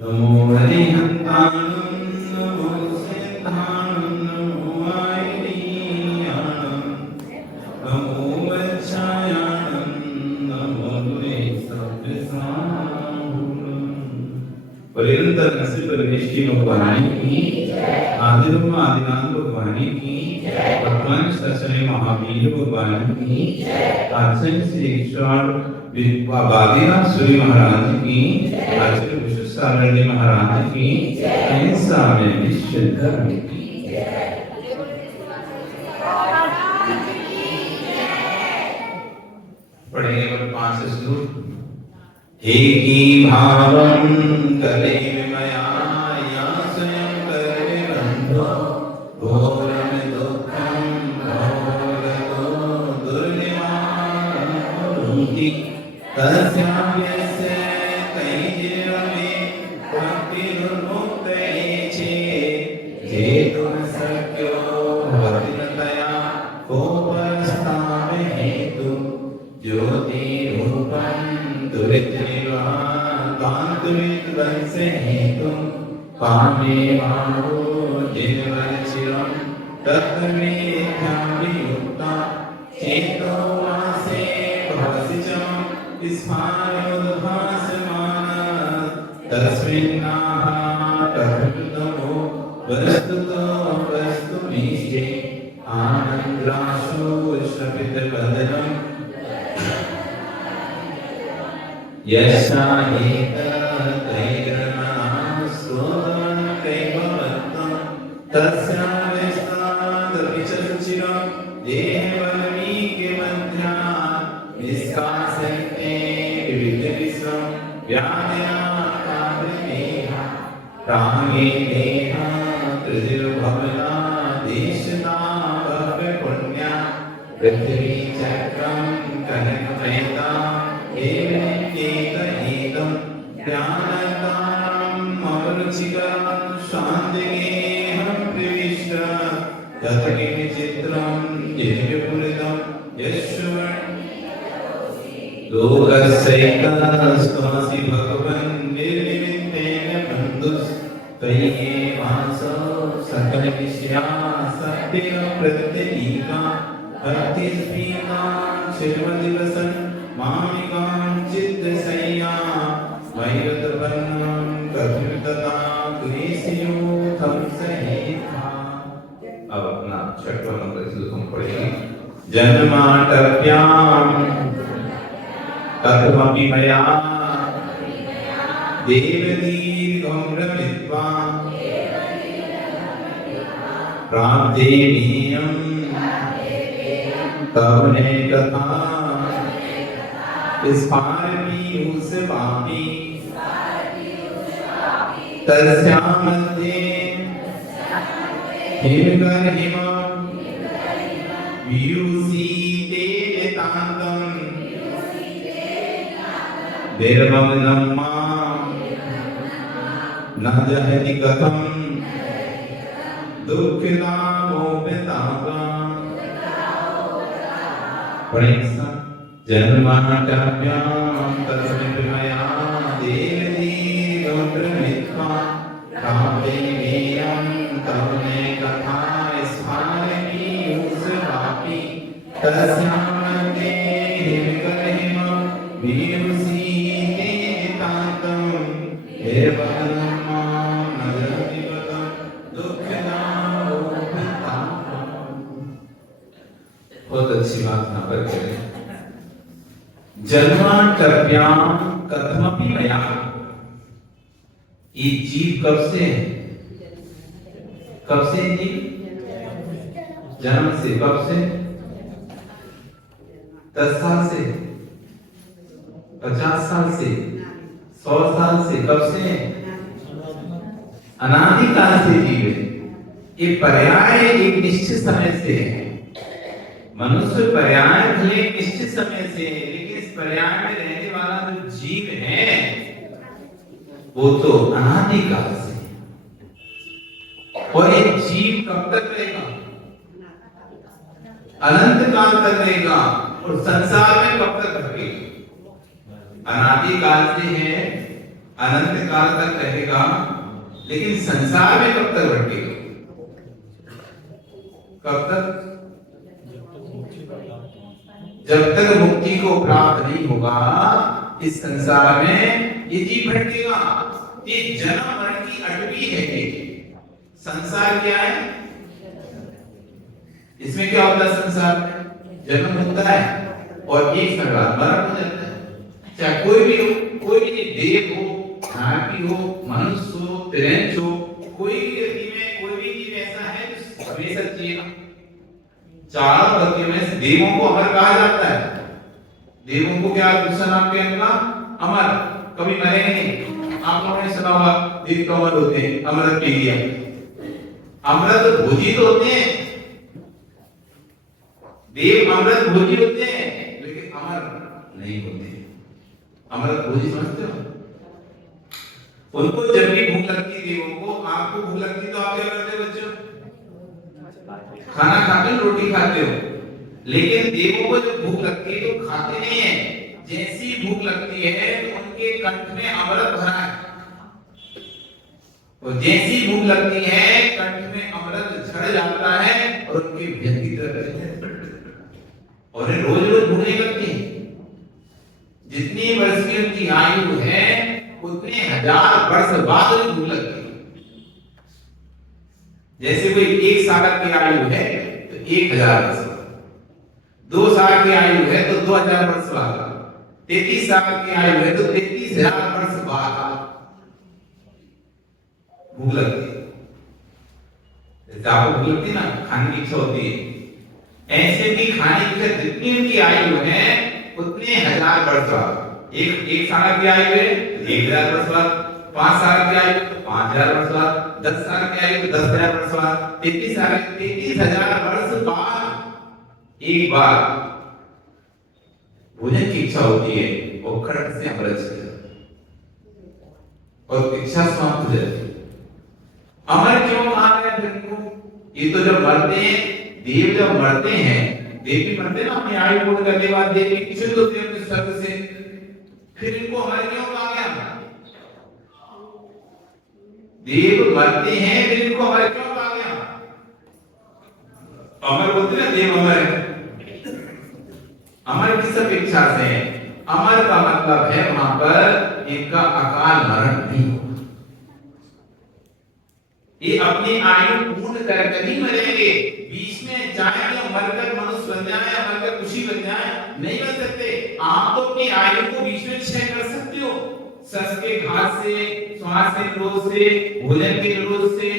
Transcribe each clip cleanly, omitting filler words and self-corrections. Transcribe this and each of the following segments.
नमो हरिहंताणं नमो सिद्धाणं नमो आयनीयाणं नमो वत्सायाणं नमो वेसव्यसाहुणं। परिणत नसीब परमेश्वरी भगवान की आदिरूप आदिनाथ भगवान की भगवान सचने महावीर भगवान की आचार्य श्री ईश्वर बादीनाथ सूर्य महाराज की आचार्य विश्वेश्वराय महाराज की ऐसा में विश्व धर्म की पढ़ेंगे पर 5 श्लोक। एकी भावं करे विमया या स्वयं करे बंधो घोरं दुःखं घोरतो दुर्निवारणं कुरुति तस्याप्यस्य तैर्मे भक्तिर्मुक्तये चेत् जेतुं शक्यो भवति न तया कोपस्ताव हेतु ज्योतिरूपं दुरितनिर्वाहान्तुमितवंसे हेतुं कामे माहो जिनवरचिरं तत्त्वमेध्याभियुक्ता चेतो वासे भवसि च स्फारोद्भासमानः तस्मिन्नाहातमो वस्तुतो वस्तुमीशे आनन्द्राशो श्रपितवदनम् यशा एतदैर्मनःस्तोत्रमन्त्रैवत्तं तस्यावेष्टादपि च सुचिरं देहवल्मीकिमध्या निष्कासन्ते विविधविश्वं व्याध्याकारिणेहा प्रागे देहा त्रिदिर्भवना देशता भव्यपुण्या पृथ्वी चक्रं कनकमयता एवं ज्ञानदानं मरुचिकरं शान्तिगेहं प्रविष्ट तत्किञ्चित्रं दिव्यपुरितं यश्वन् लोकस्यैकस्त्वमसि भगवन् निर्निमित्तेन बन्धुस्त्वय्येवासौ सकलविषया सत्यप्रत्यनीका भक्तिस्फीतां शिवदिवसन् मामिकां चित्तसय्या वैरतपन्नं कथुतता क्लेशयोथं सहेता। अब अपना छठवां मंत्र इसको हम पढ़ेंगे। जन्माटव्यां कथमपि मया देवदीर्घं रमित्वा प्राप्तेयं तव नेकथा स्फारति उस पापी तस्यामध्ये हिमगर्हिमं वियुसीते तान्तं निर्मग्नं मां न जहति कथं दुःखितामोपतापं पढ़ेंगे। जन्माटव्यां तस्मिन् मया देवदीर्घमित्वा प्राप्तेयं तव नेकथा स्फारति उस्वापि तस्यामध्ये हिमगर्हिमं वियुसीते तान्तं निर्मग्नं मां न जहति कथं दुःखितामोपतापं। बहुत अच्छी बात यहाँ पर करें। जन्माटव्यां कथमपि मया, ये जीव कब से है? कब से जीव? जन्म से। कब से? 10 साल से, 50 साल से, 100 साल से। कब से? अनादिकाल से जीव है। ये पर्याय एक निश्चित समय से है। मनुष्य पर्याय भले निश्चित समय से है, लेकिन इस पर्याय में रहने वाला जो जीव है वो तो अनादिकाल से है। और ये जीव कब तक रहेगा? अनंत काल तक रहेगा। और संसार में कब तक रहेगा? अनादिकाल से है, अनंत काल तक रहेगा, लेकिन संसार में कब तक भटकेगा? कब तक? जब तक मुक्ति को प्राप्त नहीं होगा इस संसार में ये जीव भटकेगा। ये जन्म मरण की अटवी है। ये संसार क्या है? इसमें क्या होता है? संसार में जन्म होता है और एक समय बाद मरण हो जाता है। चाहे कोई भी हो, कोई भी देव हो, हाथी हो, मनुष्य हो, तिरंज हो, कोई भी व्यक्ति में कोई भी जीव ऐसा है जो हमेशा जिएगा। चारों गतियों में से देवों को अमर कहा जाता है। देवों को क्या दूसरा नाम क्या इनका? अमर। कभी मरेंगे नहीं। आप लोगों ने सुना होगा देव तो अमर होते हैं, अमृत पी लिया। अमृत भोजी तो होते हैं, देव अमृत भोजी होते हैं, लेकिन अमर नहीं होते। अमृत भोजी समझते हो? उनको जब भी भूख लगती है, देवों को, आपको भूख लगती तो आप क्या करते हो बच्चों? खाना खाते हो, रोटी खाते हो। लेकिन देवों को जब भूख लगती है तो खाते नहीं है। जैसी भूख लगती है तो उनके कंठ में अमृत भरा है, और जैसी भूख लगती है कंठ में अमृत झड़ जाता है और उनके व्यक्ति और रोज रोज भूख नहीं लगती। जितनी वर्ष की उनकी आयु है उतने हजार वर्ष बाद उन्हें भूख लगती है। जैसे कोई 1 साल की आयु है तो 1000 वर्ष, 2 साल की आयु है तो 2000 वर्ष बाद, 33 साल की आयु है तो 33000 वर्ष बाद भूख लगती है। जैसे आपको भूख लगती है ना, खाने की इच्छा होती है, ऐसे भी खाने की इच्छा जितनी उनकी आयु है उतने हजार वर्ष बाद। एक साल की आयु है 1000 वर्ष बाद, 5 साल की आयु 5000 वर्ष बाद, 10 साल की आयु 10000 वर्ष बाद, 33000 वर्ष बाद एक बार भोजन की इच्छा होती है और खड़क से अमृत चले और इच्छा समाप्त हो जाती है। अमर क्यों कहा गया इनको? ये तो जब मरते हैं, देव जब मरते हैं, देव भी मरते ना अपनी आयु पूर्ण करने के बाद, देव विचलित होते हैं अपने स्वर्ग से, फिर इनको अमर क्यों कहा गया? देव मरते हैं फिर इनको अमर क्यों कहा गया? अमर बोलते ना, देव अमर है। अमर किस अपेक्षा से है? अमर का मतलब है वहां पर इनका अकाल मरण नहीं होगा। ये अपनी आयु पूर्ण करके नहीं मरेंगे। बीच में चाहे तो मरकर मनुष्य बन जाए या मरकर खुशी बन जाए, नहीं बन सकते। आप तो अपनी आयु को बीच में क्षय कर सकते हो, सस के घास से, श्वास के निरोध से, भोजन के निरोध से,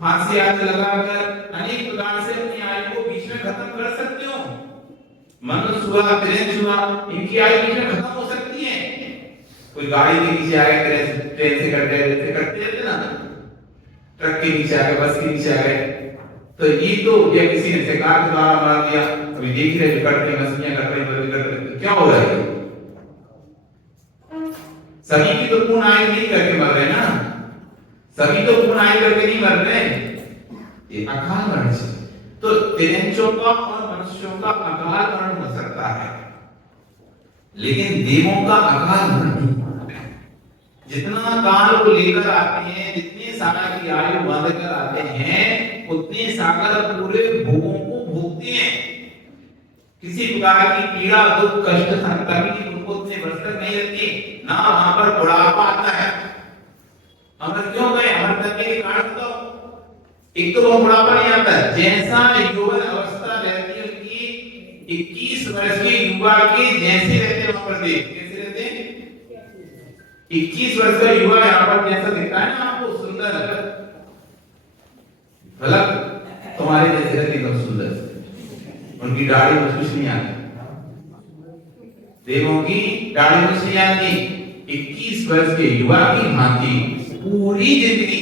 फांसी आदि लगाकर अनेक प्रकार से अपनी आयु को बीच में खत्म कर सकते हो। मनुष्य हुआ, तिरंज हुआ, इनकी आयु बीच में खत्म हो सकती है। कोई गाड़ी के नीचे आ गया, ट्रेन से कटते रहते ना, ट्रक के नीचे आ गए, बस के नीचे आ गए, तो ये तो या किसी ने सरकार के द्वारा मार दिया। अभी देख रहे हैं कट रही मछलियां, कट रही, क्या हो रहा है? सभी की तो पूर्ण आयु नहीं करके मर रहे ना, सभी तो पूर्ण आयु करके नहीं मर रहे, ये अकाल मरण से। तो तिरंजों का और मनुष्यों का अकाल मरण हो सकता है, लेकिन देवों का अकाल मरण नहीं। जितना काल को लेकर आते हैं, जितने साल की आयु बांध कर आते हैं, उतने साल पूरे भोगों को भोगते हैं। किसी प्रकार की पीड़ा, दुख, कष्ट, तकलीफ उनको उतने वर्ष तक नहीं लगती ना। वहां पर बुढ़ापा आता है। अमर क्यों गए? अमर करने के कारण तो एक तो वो बुढ़ापा नहीं आता। जैसा यौवन अवस्था रहती है उनकी 21 वर्ष के युवा के जैसे रहते वहां पर देख, कैसे रहते हैं? 21 वर्ष का युवा यहाँ पर जैसा दिखता है ना आपको, सुंदर भलक तुम्हारे जैसे रहते, एकदम सुंदर, उनकी दाढ़ी में कुछ नहीं आती, देवों की दाढ़ी में कुछ नहीं आती। 21 वर्ष के युवा की भांति पूरी जिंदगी।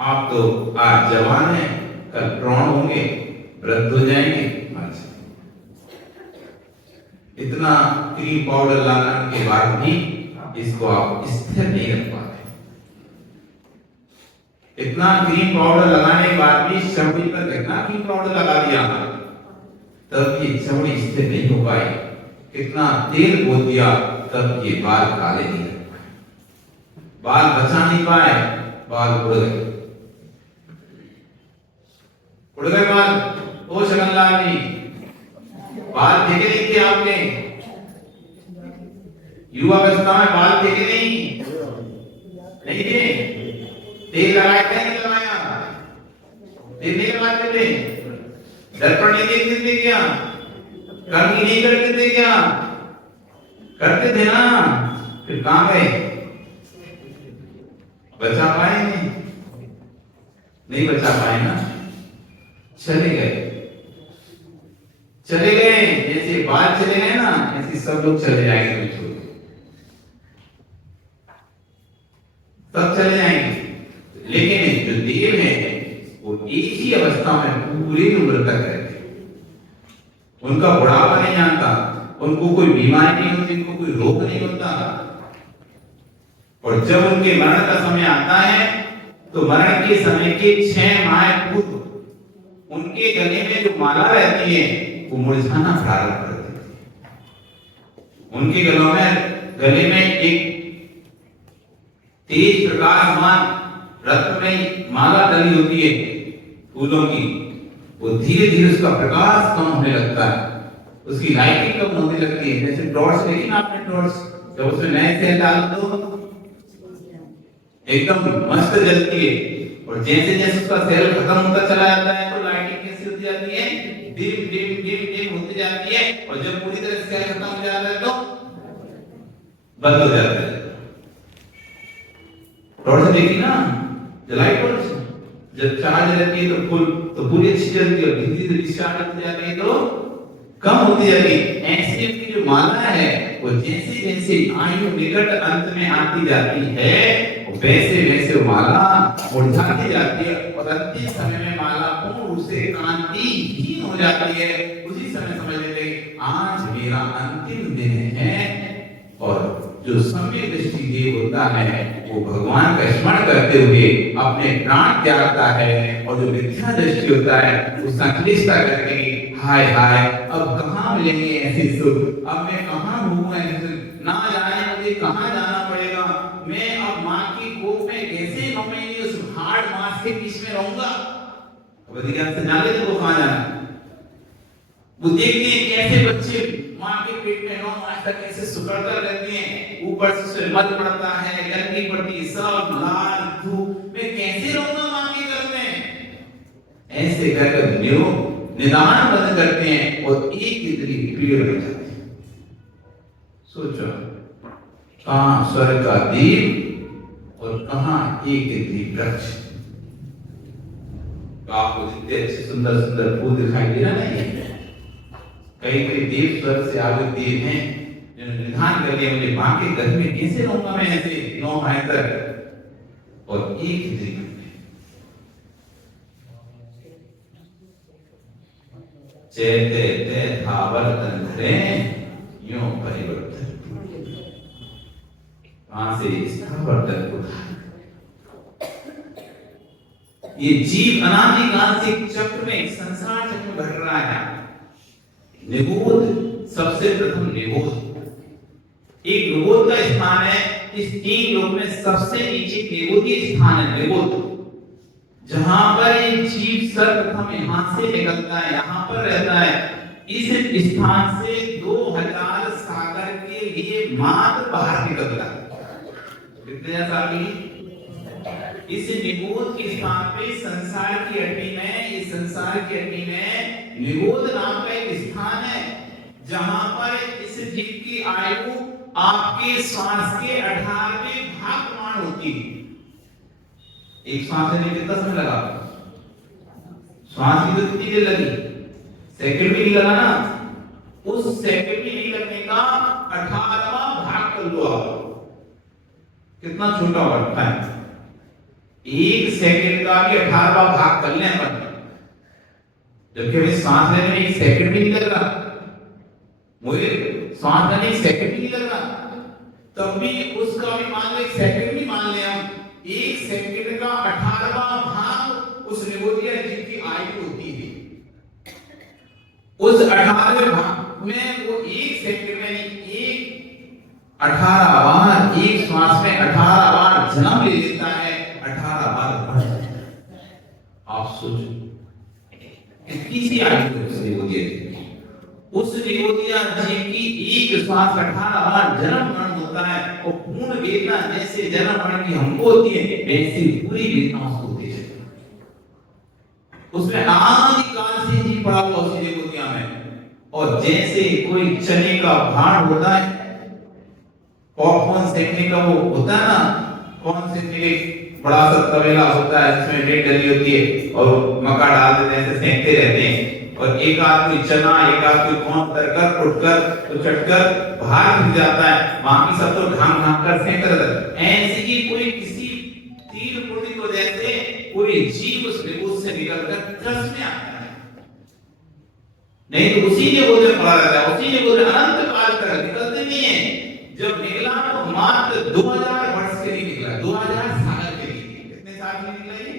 आप तो आज जवान हैं, कल प्रौढ़ होंगे, वृद्ध हो जाएंगे। इतना क्रीम पाउडर लगाने के बाद भी इसको आप स्थिर नहीं रख पाते। इतना क्रीम पाउडर लगाने के बाद भी चमड़ी पर कितना क्रीम पाउडर लगा दिया, तब ये चमड़ी स्थिर नहीं हो पाई। कितना तेल बो दिया, तब ये बाल काले नहीं लग पाए, बाल बचा नहीं पाए, बाल उड़ गए, उड़ गए बाल। ओ शगनलाल जी, बाल देखे नहीं थे आपने? युवावस्था में बाल देखे नहीं थे? तेल लगाए थे नहीं लगाया? तेल नहीं लगाते थे? दर्पण नहीं देखते थे क्या? कंघी नहीं करते थे क्या? करते थे ना। फिर कहां गए? बचा पाए नहीं बचा पाए ना, चले गए। जैसे बाल चले गए ना, ऐसे सब लोग चले जाएंगे, सब चले जाएंगे। लेकिन जो देव है वो एक ही अवस्था में पूरी उम्र तक रहते, उनका बुढ़ापा नहीं आता, उनको कोई बीमारी नहीं होती, उनको कोई रोग नहीं होता। और जब उनके मरण का समय आता है तो मरण के समय के 6 माह पूर्व उनके गले में जो माला रहती है वो मुरझाना प्रारंभ कर देती है। उनके गले में एक तेज प्रकाशमान रत्नमयी माला डली होती है फूलों की, वो धीरे धीरे उसका प्रकाश कम होने लगता है, उसकी लाइटिंग कम होने लगती है। जैसे टॉर्च देखी ना आपने, टॉर्च जब उसमें नए तेल डाल दो एकदम मस्त जलती है, और जैसे जैसे उसका सेल खत्म होता चला जाता है तो लाइटिंग कैसी होती जाती है? डिम डिम डिम डिम होती जाती है, और जब पूरी तरह से सेल खत्म हो जाता है तो बंद हो जाता है। टॉर्च देखी ना, जलाई टॉर्च जब चार्ज रहती है तो फुल तो पूरी अच्छी जलती है, और धीरे धीरे डिस्चार्ज होती जाती है तो कम होती जाती है। ऐसे की जो माला है वो जैसे जैसे आयु निकट अंत में आती जाती है वैसे वैसे वो माला मुरझाती जाती है, और अंतिम समय में माला पूर्ण रूप से कांतिहीन हो जाती है। उसी समय समझ लेते आज मेरा अंतिम दिन है, और जो सम्यक दृष्टि देव होता है वो भगवान का स्मरण करते हुए अपने प्राण त्यागता है, और जो मिथ्या दृष्टि होता है वो संक्लिष्टता करके हाय हाय अब कहाँ मिलेंगे ऐसे सुख, अब मैं कहाँ घूमूं ऐसे सुख, ना जाने मुझे कहाँ जाना पड़ेगा, मैं अब माँ की गोद में कैसे 9 महीने उस हार्ड मास के बीच में रहूंगा। विज्ञान से जाने तो कहाँ जाना, वो देखते हैं कैसे बच्चे माँ के पेट में 9 मास तक कैसे सुकड़कर रहते हैं, ऊपर से मत पड़ता है, गर्मी पड़ती है, सब लाल धूप में कैसे रहूंगा माँ के घर में, ऐसे कहकर निदान बंद करते हैं और एक इतनी पेड़ बन जाते हैं। सोचो कहां स्वर्ग का दीप और कहां एक इतनी वृक्ष। आपको जितने अच्छे सुंदर सुंदर फूल दिखाई दे रहा नहीं, कई कई देव स्वर्ग से आगे देव हैं जिन्होंने निधान कर लिया मुझे मां के घर में कैसे रहूंगा मैं ऐसे 9 माह तक, और एक ही चैते ते धावर तंत्रे यूं परिवर्तन, वहां से स्थावर्तन होता है। ये जीव अनादि काल से चक्र में संसार चक्र में घट रहा है। निगोध, सबसे प्रथम निगोध, एक निगोध का स्थान है इस 3 लोक में सबसे नीचे निगोधी स्थान है। निगोध जहां पर ये जीव सर्वप्रथम यहां से निकलता है, यहां पर रहता है, इस स्थान से 2000 सागर के लिए मात्र बाहर निकलता है। कितने साल की इस निगोध के स्थान पे संसार की अड्डी में, इस संसार की अड्डी में निगोध नाम का एक स्थान है जहां पर इस जीव की आयु आपके श्वास के 18वें भाग प्रमाण होती है। एक श्वास लेने कितना समय लगा? श्वास की तो कितनी देर लगी? सेकंड भी नहीं लगा ना। उस सेकंड भी नहीं लगने का 18वां भाग कर लो आप, कितना छोटा होता है। 1 सेकंड का भी 18वां भाग कर लें अपन, जबकि हमें सांस लेने में 1 सेकंड भी नहीं लग रहा, मुझे सांस लेने 1 सेकंड भी नहीं लग रहा, तब भी उसका भी मान ले 1 सेकंड भी मान ले हम, 1 सेकंड का 18वां भाग उस निगोधिया जीव की आयु होती है। उस 18वें भाग में वो 1 सेकंड में नहीं, 1 18 बार एक श्वास में 18 बार जन्म ले लेता है, 18 बार मर जाता है। आप सोचो कितनी सी आयु है उस निगोदिया जी की। उस निगोदिया जी की एक श्वास 18 बार जन्म मरण होता है, और पूर्ण वेदना जैसे जन्म मरण की हमको होती है, वैसी पूरी वेदना उसको होती है। उसमें आदिकाल से जी पड़ा हुआ उस निगोदिया में। और जैसे कोई चने का भाड़ होता है, पॉपकॉर्न सेकने का वो होता है ना, कौन से एक बड़ा सा तवेला होता है जिसमें रेत डली होती है और मक्का डाल देते हैं, ऐसे सेकते रहते हैं, और एक आध कोई चना एक आध कोई कौन तरकर उठकर तो चटकर बाहर गिर जाता है, बाकी सब तो ढांक ढांक कर सेक रहता है। ऐसे ही कोई किसी तीर पुण्य को जैसे कोई जीव उस बेबूस से निकलकर त्रस में आता है, नहीं तो उसी ने बोले पड़ा रहता है, उसी ने बोले अनंत काल तक निकलते नहीं है। जब निकला तो मात्र 2000 वर्ष के लिए निकला, 2000 साल के लिए। कितने साल के लिए निकला ये?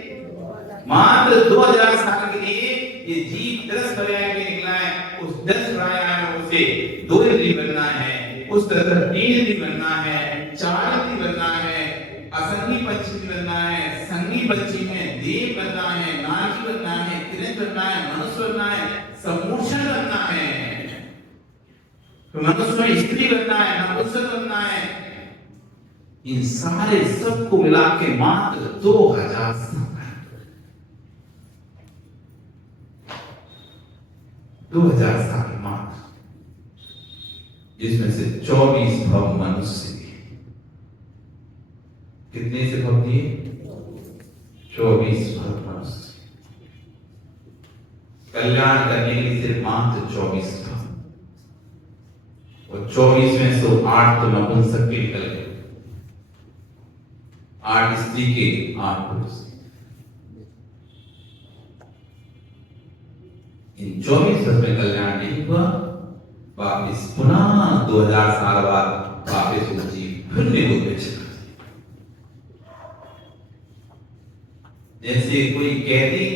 मात्र 2000 साल के लिए ये जीव 10 पर्याय में निकला है। उस 10 पर्यायों से 2 इंद्रिय बनना है, उस तरह 3 इंद्रिय बनना है, 4 इंद्रिय बनना है, असंगी पंचमी बनना है, संगी पंचमी में देव बनना है, नारी बनना है, कृत बनना है, मनुष्य बनना है, सम्मोषण बनना है, मनुष्य में स्त्री बनना है, नपुंसक बनना है। इन सारे सबको मिला के मात्र 2000 साल, 2000 साल मात्र, जिसमें से 24 भव मनुष्य दिए। कितने से भव दिए? 24 भव मनुष्य। कल्याण करने के लिए सिर्फ मात्र 24 भव, और 24 में से 8 तो नपुंसक के निकल गए, 8 स्त्री के 8 पुरुष। इन 24 वर्ष में कल्याण नहीं हुआ, वापिस पुनः 2000 साल बाद वापिस वो जीव फिर निगोद चला। जैसे कोई कैदी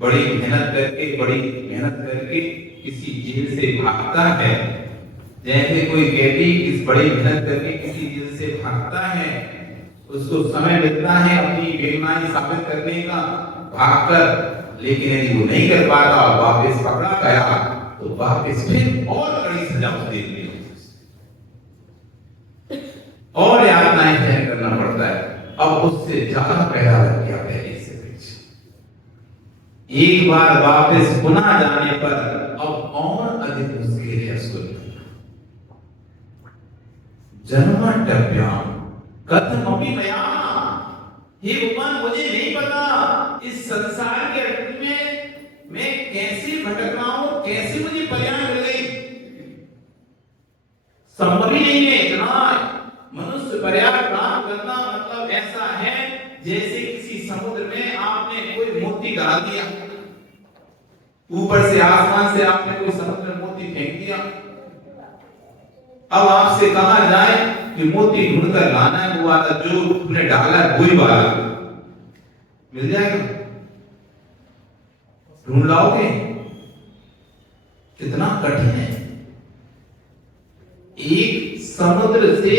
बड़ी मेहनत करके किसी जेल से भागता है, जैसे कोई कैदी इस बड़ी मेहनत करके किसी जेल से भागता है, उसको समय मिलता है अपनी बेईमानी साबित करने का, भागकर, लेकिन यदि वो नहीं कर पाता, वापस पकड़ा गया तो वापस फिर और कड़ी सजा उसे देनी और यातनाएं सहन करना पड़ता है। अब उससे ज्यादा पैदा लग गया पहले से। एक बार वापस पुनः जाने पर अब और अधिक मुश्किल है उसको। जन्मटभ्याम कथमपि मया, हे भगवान मुझे नहीं पता इस संसार के अटक में मैं कैसे भटक रहा हूं, कैसे मुझे पर्याय मिल गई, संभव ही नहीं है। इतना मनुष्य पर्याय प्राप्त करना मतलब ऐसा है जैसे किसी समुद्र में आपने कोई मोती डाल दिया, ऊपर से आसमान से आपने कोई समुद्र में मोती फेंक दिया। अब आपसे कहा जाए कि मोती ढूंढकर लाना है, वो वाला जो तुमने डाला है वही वाला मिल जाएगा, ढूंढ लाओगे? कितना कठिन है। एक समुद्र से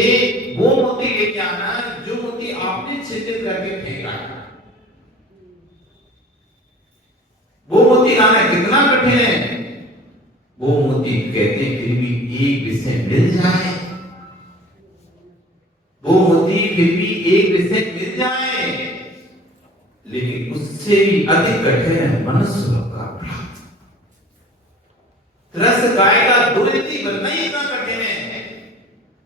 वो मोती लेके आना जो मोती आपने छिद्रित करके फेंका है, वो मोती लाना कितना कठिन है। वो मोती कहते हैं फिर भी एक विषय मिल जाए, वो मोती फिर भी एक विषय मिल जाए, लेकिन उससे भी अधिक कठिन है मनुष्य का प्राप्त। रस गाय का दुर्नीति बनना ही इतना कठिन है।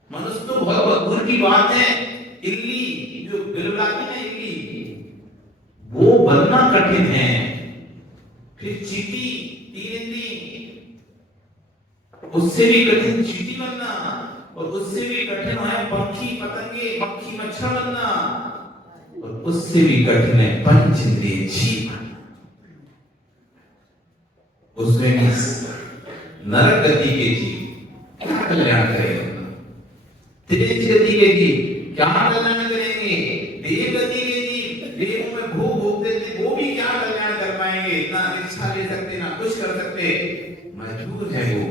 मनुष्य तो बहुत दूर की बात है, इल्ली जो बिलबिलाती है इल्ली, वो बनना कठिन है। फिर चींटी, तिरंदी, उससे भी कठिन चींटी बनना, और उससे भी कठिन है पक्षी पतंगे, पक्षी मच्छर बनना, और उससे भी कठिन है पंचेंद्रिय जीव। उसमें भी नरक गति के जीव क्या कल्याण करेगा, तेज गति के जीव क्या कल्याण करेंगे, देव गति के जीव देवों में भूख भोगते थे वो भी क्या कल्याण कर पाएंगे, ना इच्छा ले सकते ना कुछ कर सकते, मजबूर है वो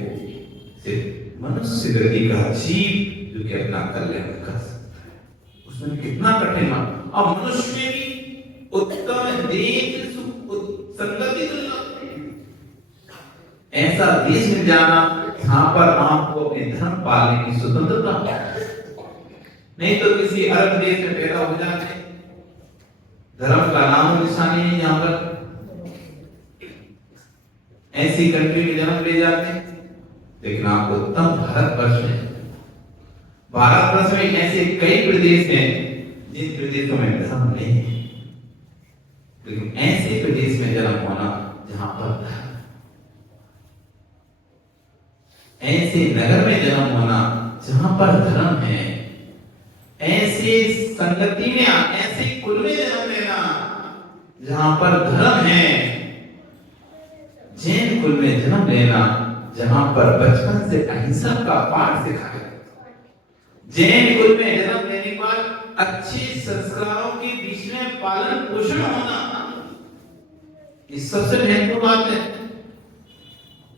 सिर्फ मनुष्य गति का जीव जो कि करके अपना कल्याण कर सकता है। उसमें कितना कठिन है। और मनुष्य भी उत्तम देश संगति ऐसा देश मिल जाना जहां पर आपको अपने धर्म पालने की स्वतंत्रता हो। नहीं तो किसी अरब देश में पैदा हो जाते, धर्म का नाम निशानी नहीं यहाँ पर, ऐसी कंट्री में जन्म ले जाते हैं। लेकिन आपको उत्तम भारतवर्ष में, भारतवर्ष में ऐसे कई प्रदेश हैं जिन प्रदेशों में धर्म नहीं है, लेकिन ऐसे प्रदेश में जन्म होना जहां पर, ऐसे नगर में जन्म होना जहां पर धर्म है, ऐसे संगति में, ऐसे कुल में जन्म लेना जहां पर धर्म है, जैन कुल में जन्म लेना जहां पर बचपन से अहिंसा का पाठ सिखाया, जैन कुल में जन्म लेने पर अच्छे संस्कारों के बीच में पालन पोषण होना, इस सबसे महत्वपूर्ण बात है।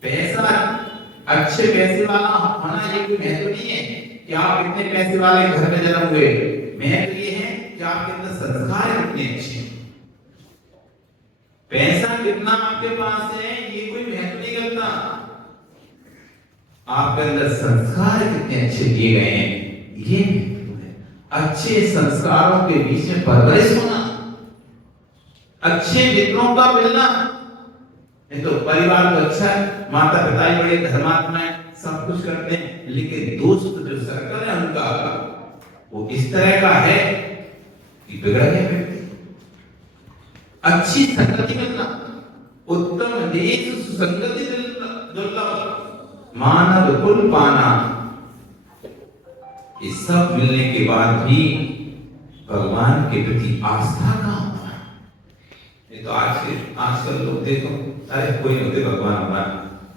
पैसा, अच्छे पैसे वाला होना ये कोई महत्व नहीं है कि आप इतने पैसे वाले घर में जन्म हुए। महत्व ये है कि आपके अंदर संस्कार कितने अच्छे हैं। पैसा कितना आपके पास है ये कोई महत्व नहीं करता, आपके अंदर संस्कार कितने अच्छे दिए गए हैं ये महत्व है। अच्छे संस्कारों के बीच में परवरिश होना, अच्छे मित्रों का मिलना। नहीं तो परिवार तो अच्छा है, माता पिता ही बड़े धर्मात्मा है, सब कुछ करते हैं, लेकिन दोस्त जो सर्कल है उनका वो इस तरह का है कि बिगड़ गया व्यक्ति। अच्छी संगति मिलना, उत्तम देश सुसंगति दुर्लभ, मानव कुल पाना, ये सब मिलने के बाद भी भगवान के प्रति आस्था कहां होना। ये तो आजकल लोग देखो, अरे कोई नहीं होते भगवान हमारा,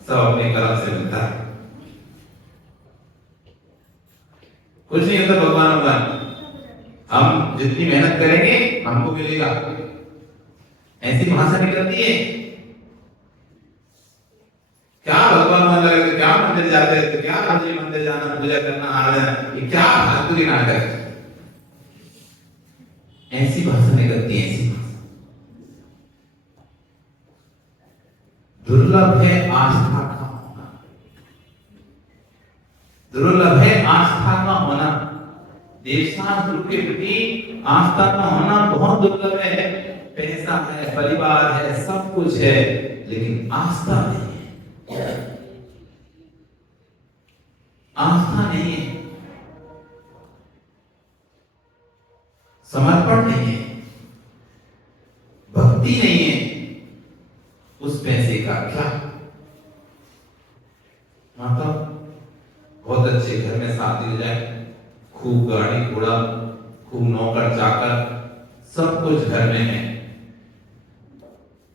सब अपने कर्म से मिलता है, कुछ नहीं होता भगवान भगवान, हम जितनी मेहनत करेंगे हमको मिलेगा, ऐसी भाषा निकलती है। क्या भगवान मान लगे, क्या मंदिर जाते हैं, क्या मंदिर जाना, पूजा करना, आराधना, ये क्या फालतू की नाटक है, ऐसी भाषा निकलती है। ऐसी भाषा दुर्लभ है आस्था का होना, दुर्लभ है आस्था का होना, देवशास्त्र के प्रति आस्था का होना बहुत दुर्लभ है। पैसा है, परिवार है, सब कुछ है, लेकिन आस्था नहीं है, आस्था नहीं है, समर्पण नहीं है, भक्ति नहीं है, उस पैसे का क्या। माता बहुत अच्छे घर में शादी हो जाए, खूब गाड़ी घोड़ा, खूब नौकर चाकर, सब कुछ घर में है,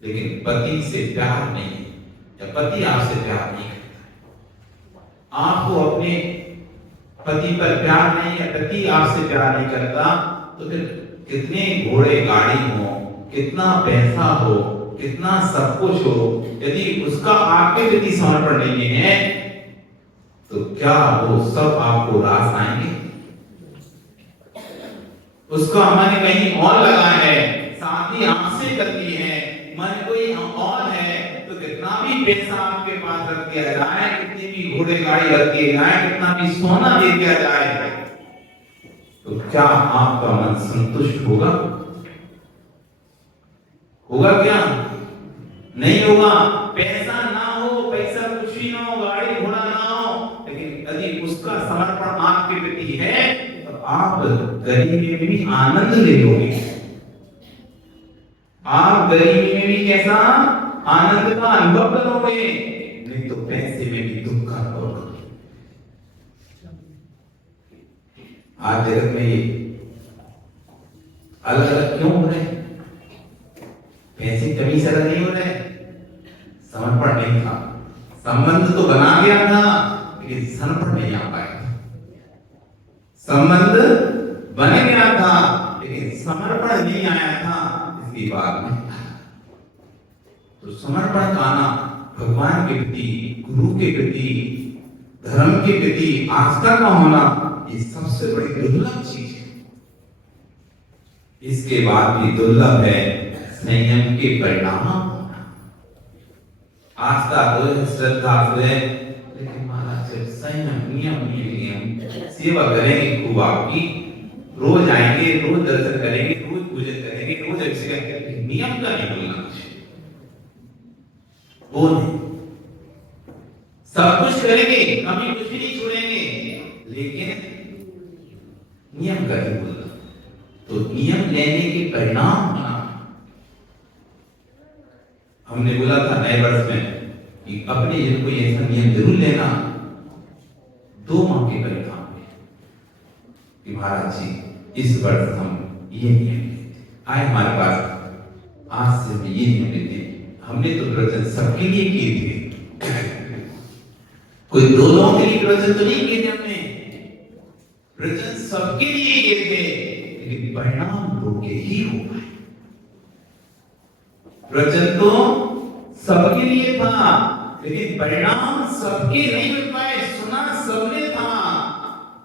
लेकिन पति से प्यार नहीं है, या पति आपसे प्यार नहीं करता, आपको अपने पति पर प्यार नहीं है, पति आपसे प्यार नहीं करता, तो फिर कितने घोड़े गाड़ी हो, कितना पैसा हो, कितना सब कुछ हो, यदि उसका आपके प्रति समर्पण नहीं है तो क्या वो सब आपको रास आएंगे। उसका मन कहीं और लगा है, शादी आपसे करती है, मन कोई और है, तो कितना भी पैसा आपके पास रख दिया जाए, कितनी भी घोड़े गाड़ी रख दिए जाए, कितना भी सोना दे दिया जाए, तो क्या आपका मन संतुष्ट होगा? होगा क्या? नहीं होगा। पैसा ना हो, पैसा कुछ भी ना हो, गाड़ी घोड़ा ना हो, लेकिन यदि उसका समर्पण आपके प्रति है तो आप गरीबी में भी आनंद ले लोगे। आप गरीबी में भी कैसा आनंद का अनुभव करोगे, नहीं तो पैसे में भी दुख का अनुभव करोगे। आज जगत में ये अलग अलग क्यों हो रहे हैं? पैसे कमी से अलग नहीं हो रहे, समर्पण नहीं था। संबंध तो बना गया था, लेकिन समर्पण नहीं आ पाया। संबंध बन गया था, लेकिन समर्पण नहीं आया था, इसकी बात नहीं। तो समर्पण का आना, भगवान के प्रति, गुरु के प्रति, धर्म के प्रति आस्था का होना ये सबसे बड़ी दुर्लभ चीज है। इसके बाद भी दुर्लभ है संयम के परिणाम होना। आस्था तो है, श्रद्धा तो है, लेकिन महाराज जब संयम नियम सेवा करेंगे खूब आपकी, रोज आएंगे, रोज दर्शन करेंगे, रोज पूजन करेंगे, रोज अभिषेक करेंगे, नियम का नहीं बोलना वो नहीं। सब कुछ करेंगे, कभी कुछ भी नहीं छोड़ेंगे, लेकिन नियम का नहीं बोलना। तो नियम लेने के परिणाम होना। हमने बोला था नए वर्ष में कि अपने जन को ऐसा नियम जरूर लेना 2 माह के परिणाम में कि महाराज जी इस वर्ष हम ये नियम आए हमारे पास, आज से हम ये नियम लेते। हमने तो प्रवचन सबके लिए किए थे, कोई 2 लोगों के लिए प्रवचन तो नहीं किए थे हमने, प्रवचन सबके लिए किए थे, लेकिन परिणाम लोग के ही हो पाए। प्रवचन तो सबके लिए था, लेकिन परिणाम सबके नहीं मिल पाए। सुना सबने था,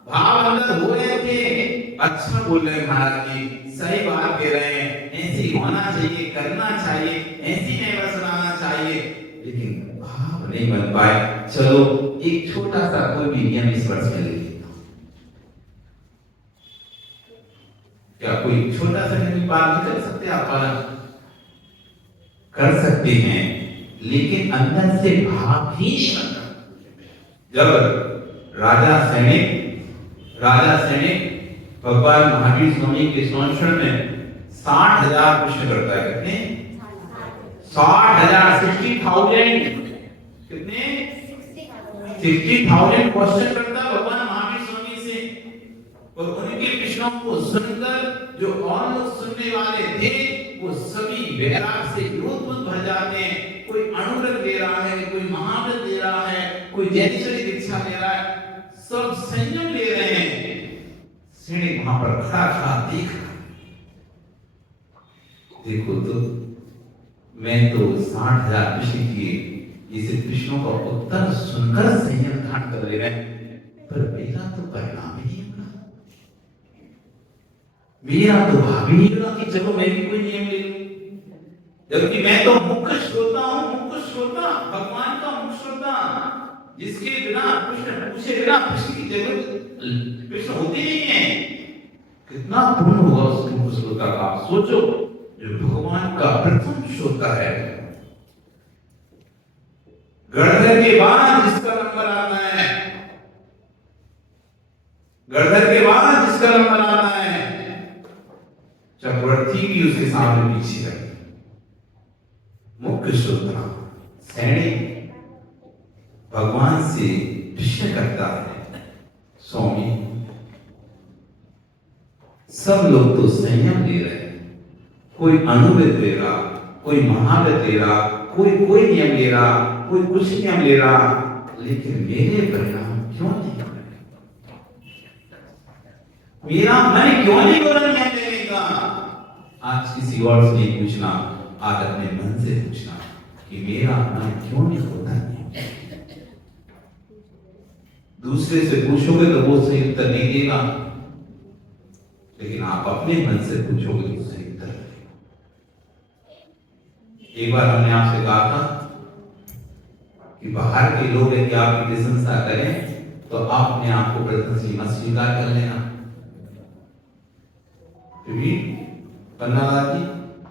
भाव अंदर हो रहे थे, अच्छा बोल रहे महाराज जी, सही बात कह रहे हैं, ऐसे होना चाहिए, करना चाहिए, ऐसी नहीं सुनाना चाहिए, लेकिन भाव नहीं बन पाए। चलो एक छोटा सा कोई भी नियम इस वर्ष में ले लेता हूं। क्या कोई छोटा सा नियम पालन कर सकते हैं? आप पालन कर सकते हैं, लेकिन अंदर से भाव ही नहीं बनता। जब राजा सैनिक भगवान महावीर स्वामी के संरक्षण में 60,000 प्रश्न करता है। कितने? 60,000, 60,000 कितने? 60,000 क्वेश्चन करता है भगवान महावीर स्वामी से, और उनके प्रश्नों को सुनकर जो और लोग सुनने वाले थे वो सभी वैराग से विरोध भर जाते हैं। कोई अनुव्रत दे रहा है, कोई महाव्रत दे रहा है, कोई जैनेश्वरी दीक्षा ले रहा है, सब संयम ले रहे हैं। सैनिक वहां पर खड़ा देख रहा, देखो तो मैं तो 60,000 प्रश्न किए, इस प्रश्नों का उत्तर सुनकर संयम धारण कर ले रहे हैं, पर मेरा तो परिणाम ही नहीं हुआ, मेरा तो भाव ही नहीं हुआ कि चलो मैं भी कोई नियम ले लूं। जबकि मैं तो मुख्य श्रोता हूं, भगवान का मुख्य श्रोता, जिसके बिना प्रश्न पूछे बिना प्रश्न की जरूरत प्रश्न होती नहीं है। कितना पुण्य होगा उस मुख्य श्रोता का, आप सोचो, जो भगवान का प्रथम श्रोता है। गणधर के बाद जिसका नंबर आता है, चक्रवर्ती भी उसके सामने पीछे रहे। मुख्य श्रोता सैनिक भगवान से प्रश्न करता है, स्वामी सब लोग तो संयम ले रहे हैं, कोई अनुव्रत ले रहा, कोई महाव्रत ले रहा, कोई नियम ले रहा, कोई कुछ नियम ले रहा, लेकिन मेरे परिणाम क्यों नहीं हो रहे? मेरा मन क्यों नहीं हो रहा नियम लेने का? आज किसी और से नहीं पूछना, आज अपने मन से पूछना कि मेरा मन क्यों नहीं होता है। दूसरे से पूछोगे तो वो सही उत्तर नहीं देगा, लेकिन आप अपने मन से पूछोगे तो सही उत्तर देगा। एक बार हमने आपसे कहा था कि बाहर के लोग यदि आपकी प्रशंसा करें तो अपने आप को प्रशंसनीय मत स्वीकार कर लेना। पन्नालाल जी,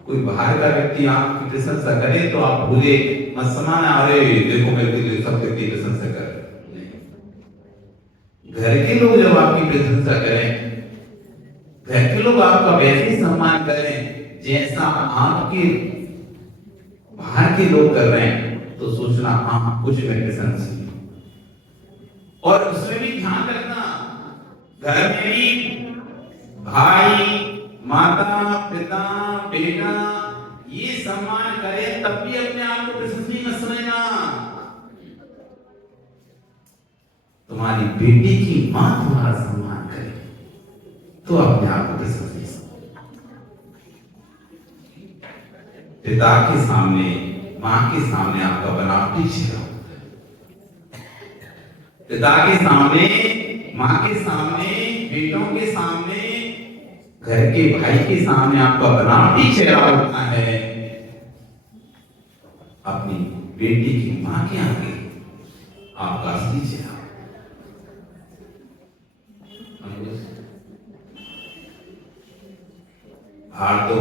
कोई बाहर का व्यक्ति आपकी प्रशंसा करे तो आप भूले मत समाना, अरे देखो मैं सब व्यक्ति प्रशंसा कर। घर के लोग जब आपकी प्रशंसा करें, घर के लोग आपका वैसे ही सम्मान करें जैसा आपके बाहर के लोग कर रहे हैं, तो सोचना हाँ कुछ मैं प्रशंसनीय। और उसमें भी ध्यान रखना, घर में भी भाई, माता, पिता, बेटा ये सम्मान करे तब भी अपने आप को प्रशंसनीय मत समझना। तुम्हारी बेटी की मां तुम्हारा सम्मान करे तो अपने आप को प्रशंसनीय समझना। पिता के सामने, मां के सामने आपका बनावटी चेहरा होता है। पिता के सामने, माँ के सामने, बेटों के सामने, घर के भाई के सामने आपका बनावटी चेहरा होता है, अपनी बेटी की माँ के आगे आपका असली चेहरा। बाहर तो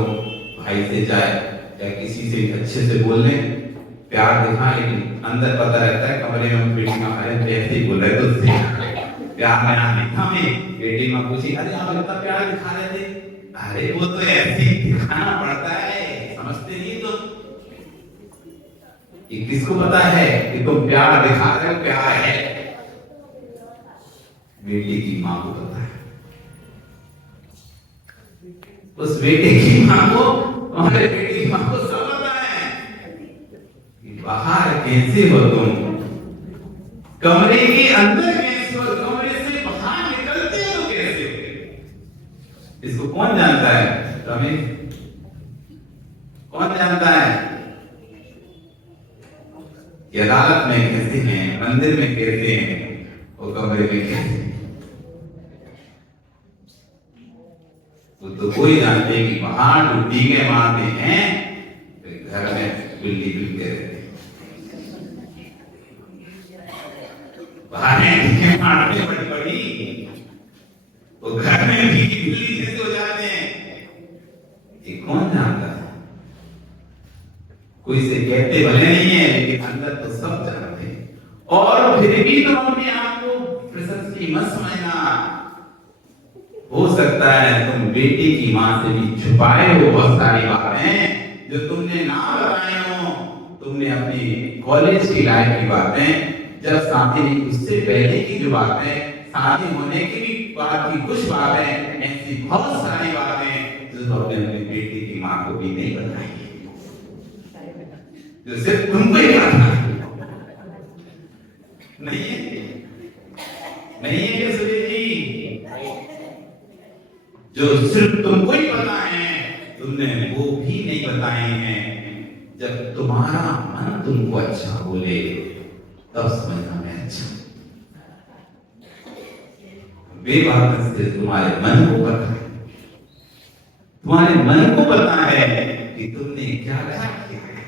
भाई से जाए या किसी से अच्छे से बोल लें, प्यार दिखा, लेकिन अंदर पता रहता है कमरे में बेटी माँ ऐसे ही बोल रहे तो उससे प्यार में आने हमें बेटी माँ पूछी, अरे आप इतना प्यार दिखा रहे थे, अरे वो तो ऐसे ही दिखाना पड़ता है, समझते नहीं तो। ये किसको पता है कि तुम प्यार दिखा रहे हो, प्यार है? बेटी की माँ को पता है। उस बेटे की माँ को, हमारे बेटी की माँ को सब पता है कि बाहर कैसे हो तुम, कमरे के अंदर कैसे हो, कमरे से बाहर निकलते हो कैसे हो। इसको कौन जानता है? रमेश, कौन जानता है कि अदालत में कैसे हैं, मंदिर में कैसे हैं, वो कमरे में कैसे हैं? तो कोई जानते कि बाहर जो टीके मारते हैं, घर में बिल्ली बिल्ली रहते हैं, बाहर टीके मारते बड़ी बड़ी, वो घर में भी बिल्ली जैसे हो जाते हैं। ये कौन जानता है? कोई से कहते भले नहीं है, लेकिन अंदर तो सब जानते हैं। और फिर भी तुम अपने आप को प्रशंसनीय मत समझना। हो सकता है तुम बेटी की माँ से भी छुपाए हो बहुत सारी बातें जो तुमने ना बताई हो। तुमने अपनी कॉलेज की लाइफ की बातें, जब शादी नहीं उससे पहले की जो बातें, शादी होने की भी बात की कुछ बातें, ऐसी बहुत सारी बातें जो तुमने अपनी बेटी की माँ को भी नहीं बताई, जो सिर्फ तुमको ही पता नहीं है। नहीं है क्या सुरेश जी? जो सिर्फ तुमको ही पता है, तुमने वो भी नहीं बताए हैं। जब तुम्हारा मन तुमको अच्छा बोले तब समझना मैं अच्छा। बेबाक से तुम्हारे मन को पता है, तुम्हारे मन को पता है कि तुमने क्या क्या किया है,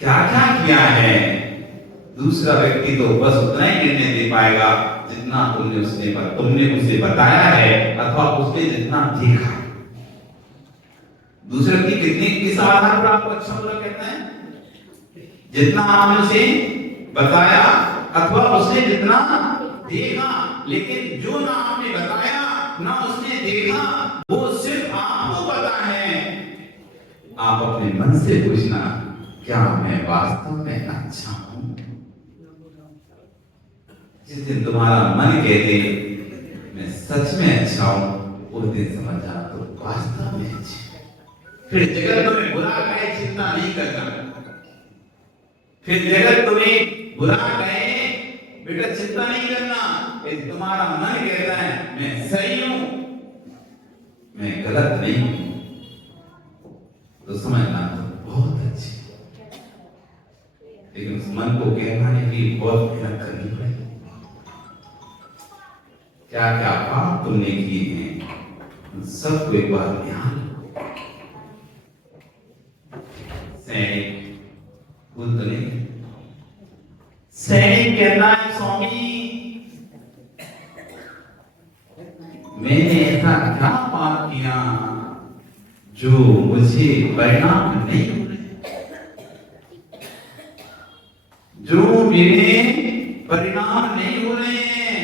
क्या क्या किया है। दूसरा व्यक्ति तो बस उतना ही निर्णय दे पाएगा जितना तुमने उसे बताया है, अथवा उसने जितना देखा। दूसरे व्यक्ति कितने किस आधार पर आपको अच्छा बुरा कहता है? जितना आपने उसे बताया अथवा उसने जितना देखा। लेकिन जो ना आपने बताया ना उसने देखा, वो सिर्फ आपको पता है। आप अपने मन से पूछना, क्या मैं वास्तव में अच्छा हूं? जिस दिन तुम्हारा मन कहते मैं सच में अच्छा हूं, उस दिन समझ जाना तो वास्तव में अच्छा। फिर जगत तुम्हें बुरा कहे चिंता नहीं करना। फिर जगत तुम्हें बुरा कहे बेटा चिंता नहीं करना। यदि तुम्हारा मन कहता है मैं सही हूं, मैं गलत नहीं हूं, तो समझना तो बहुत अच्छी। लेकिन उस मन को कहने की बहुत मेहनत करनी पड़ेगी। क्या क्या पाप तुमने किए हैं उन सबको एक बार ध्यान लो। सैनिक भूल तो नहीं? सैनिक कहता है स्वामी मैंने ऐसा क्या पाप किया जो मुझे परिणाम नहीं हो रहे, जो मेरे परिणाम नहीं हो रहे हैं।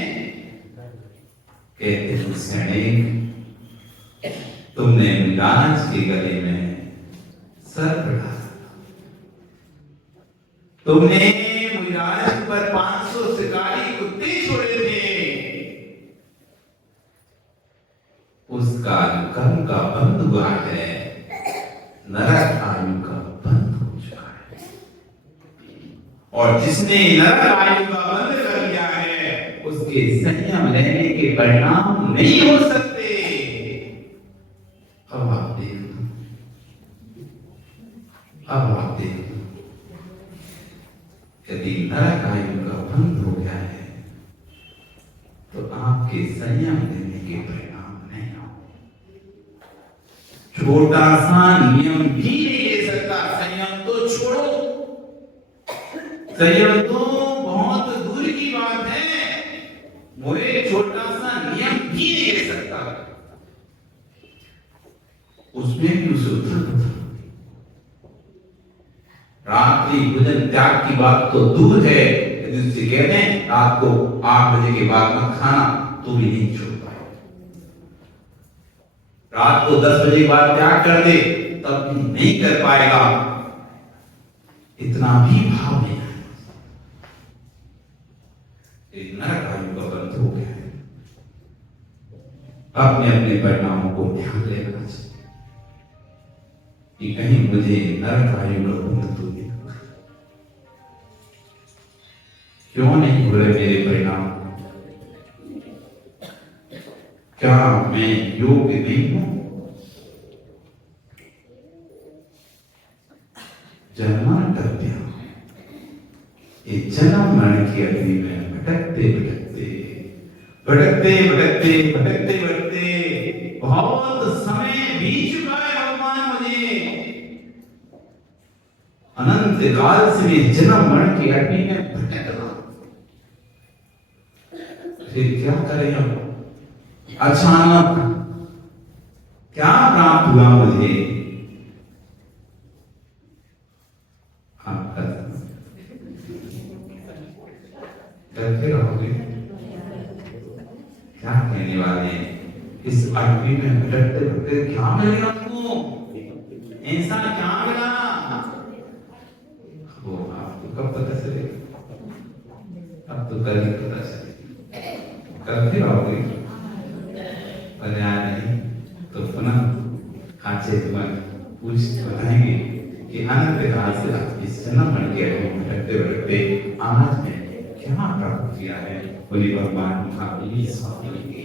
कहते हैं सैनिक तुमने मिलाज के गले में सर बढ़ा, तुमने मिलाज पर 500 शिकारी कुत्ते छोड़े थे, उसका कर्म का बंद हुआ है, नरक आयु का बंद हो चुका है। और जिसने नरक आयु का बंद कर दिया है उसके संयम लेने के परिणाम नहीं हो सकते। अब आप देख लो, अब आप देख लो, यदि नरक आयु का बंद हो गया है छोटा सा नियम भी नहीं ले सकता। संयम तो छोड़ो, संयम तो बहुत दूर की बात है, वो एक छोटा सा नियम भी नहीं ले सकता। उसमें भी उसे उथल रात्रि भोजन त्याग की बात तो दूर है, यदि उससे कहते हैं रात को 8 बजे के बाद मत खाना तो भी नहीं छोड़ पाए। रात को 10 बजे के बाद त्याग कर दे तब भी नहीं कर पाएगा। इतना भी भाव नहीं है। नरक आयु का बंध हो गया है। अपने अपने परिणामों को ध्यान लेना चाहिए कि कहीं मुझे नरक आयु का बंध तो नहीं। क्यों नहीं हो रहे मेरे परिणाम? क्या मैं योग्य नहीं हूं? जन्मांतर्य ये जन्म मरण की अग्नि में भटकते भटकते भटकते भटकते भटकते भटकते बहुत समय बीत चुका है भगवान। मुझे अनंत काल से मैं जन्म मरण की अग्नि में भटक रहा हूं। फिर क्या करें हम? अचानक क्या प्राप्त हुआ मुझे? करते रहोगे? क्या कहने वाले इस अग्नि में भटकते भटकते क्या मिलेगा तुमको? ऐसा क्या मिला? वो आपको कब पता चलेगा? अब तो कल ही पता चलेगा। करते रहोगे? पर्याय नहीं तो पुनः आचे पूछ बताएंगे कि अनंत काल से आप इस जन्म मरण के अग्नि में भटकते भटकते आज में क्या प्राप्त किया है? बोली भगवान महावीर स्वामी की।